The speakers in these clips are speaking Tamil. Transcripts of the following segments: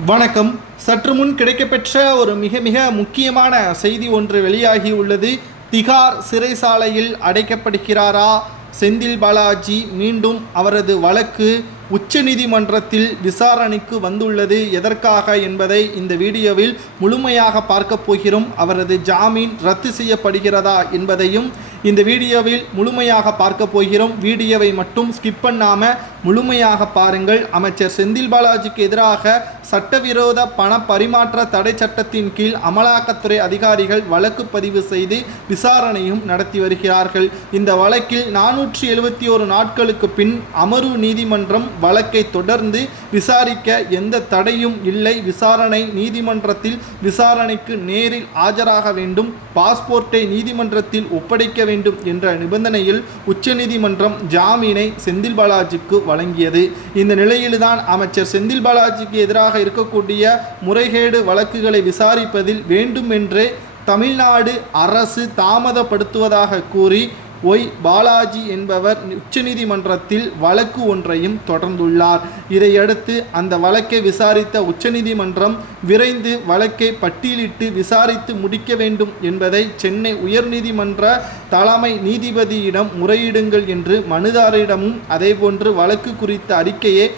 வணக்கம். சற்று முன் கிடைக்கப்பெற்ற ஒரு மிக மிக முக்கியமான செய்தி ஒன்று வெளியாகி உள்ளது. திகார் சிறைசாலையில் அடைக்கப்படுகிறாரா செந்தில் பாலாஜி? மீண்டும் அவரது வழக்கு உச்சநீதிமன்றத்தில் விசாரணைக்கு வந்துள்ளது. எதற்காக என்பதை இந்த வீடியோவில் முழுமையாக பார்க்க போகிறோம். அவரது ஜாமீன் ரத்து செய்யப்படுகிறதா என்பதையும் இந்த வீடியோவில் முழுமையாக பார்க்க போகிறோம். வீடியோவை மட்டும் ஸ்கிப் பண்ணாமல் முழுமையாக பாருங்கள். அமைச்சர் செந்தில் பாலாஜிக்கு எதிராக சட்டவிரோத பண பரிமாற்ற தடை சட்டத்தின் கீழ் அமலாக்கத்துறை அதிகாரிகள் வழக்கு பதிவு செய்து விசாரணையும் நடத்தி வருகிறார்கள். இந்த வழக்கில் 471 நாட்களுக்கு பின் அமர்வு நீதிமன்றம் வழக்கை தொடர்ந்து விசாரிக்க எந்த தடையும் இல்லை. விசாரணை நீதிமன்றத்தில் விசாரணைக்கு நேரில் ஆஜராக வேண்டும், பாஸ்போர்ட்டை நீதிமன்றத்தில் ஒப்படைக்க வேண்டும் என்ற நிபந்தனையில் உச்சநீதிமன்றம் ஜாமீனை செந்தில் பாலாஜிக்கு வழங்கியது. இந்த நிலையில்தான் அமைச்சர் செந்தில் பாலாஜிக்கு எதிராக இருக்கக்கூடிய முறைகேடு வழக்குகளை விசாரிப்பதில் வேண்டுமென்றே தமிழ்நாடு அரசு தாமதப்படுத்துவதாக கூறி ஒய் பாலாஜி என்பவர் உச்சநீதிமன்றத்தில் வழக்கு ஒன்றையும் தொடர்ந்துள்ளார். இதையடுத்து அந்த வழக்கை விசாரித்த உச்சநீதிமன்றம் விரைந்து வழக்கை பட்டியலிட்டு விசாரித்து முடிக்க வேண்டும் என்பதை சென்னை உயர்நீதிமன்ற தலைமை நீதிபதியிடம் முறையிடுங்கள் என்று மனுதாரரிடமும் அதேபோன்று வழக்கு குறித்த அறிக்கையை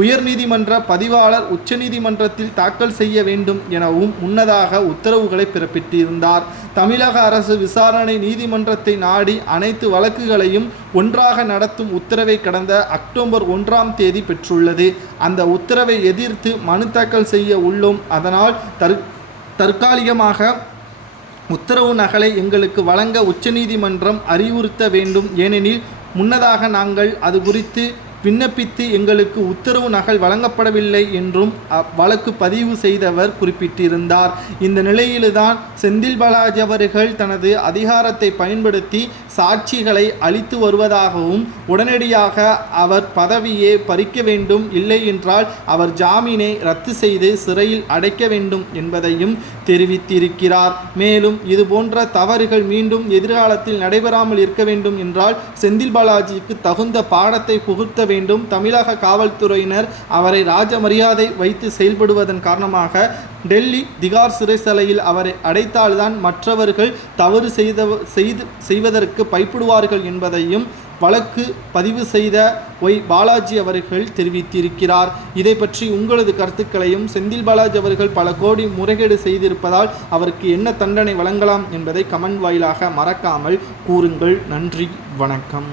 உயர்நீதிமன்ற பதிவாளர் உச்சநீதிமன்றத்தில் தாக்கல் செய்ய வேண்டும் எனவும் முன்னதாக உத்தரவுகளை பிறப்பித்திருந்தார். தமிழக அரசு விசாரணை நீதிமன்றத்தை நாடி அனைத்து வழக்குகளையும் ஒன்றாக நடத்தும் உத்தரவை கடந்த அக்டோபர் 1ஆம் தேதி பெற்றுள்ளது. அந்த உத்தரவை எதிர்த்து மனு தாக்கல் செய்ய உள்ளோம். அதனால் தற்காலிகமாக உத்தரவு நகலை எங்களுக்கு வழங்க உச்சநீதிமன்றம் அறிவுறுத்த வேண்டும். ஏனெனில் முன்னதாக நாங்கள் அது குறித்து விண்ணப்பித்து எங்களுக்கு உத்தரவு நகல் வழங்கப்படவில்லை என்றும் வழக்கு பதிவு செய்தவர் குறிப்பிட்டிருந்தார். இந்த நிலையில்தான் செந்தில் பாலாஜி அவர்கள் தனது அதிகாரத்தை பயன்படுத்தி சாட்சிகளை அளித்து வருவதாகவும் உடனடியாக அவர் பதவியை பறிக்க வேண்டும், இல்லை என்றால் அவர் ஜாமீனை ரத்து செய்து சிறையில் அடைக்க வேண்டும் என்பதையும் தெரிவித்திருக்கிறார். மேலும் இதுபோன்ற தவறுகள் மீண்டும் எதிர்காலத்தில் நடைபெறாமல் இருக்க வேண்டும் என்றால் செந்தில் பாலாஜிக்கு தகுந்த பாடத்தை புகுத்த வேண்டும். தமிழக காவல்துறையினர் அவரை ராஜ மரியாதை வைத்து செயல்படுவதன் காரணமாக டெல்லி திகார் சிறைச்சாலையில் அவரை அடைத்தால்தான் மற்றவர்கள் தவறு செய்வதற்கு பயப்படுவார்கள் என்பதையும் வழக்கு பதிவு செய்த ஒய் பாலாஜி அவர்கள் தெரிவித்திருக்கிறார். இதை பற்றி உங்களது கருத்துக்களையும், செந்தில் பாலாஜி அவர்கள் பல கோடி முறைகேடு செய்திருப்பதால் அவருக்கு என்ன தண்டனை வழங்கலாம் என்பதை கமெண்ட் வாயிலாக மறக்காமல் கூறுங்கள். நன்றி, வணக்கம்.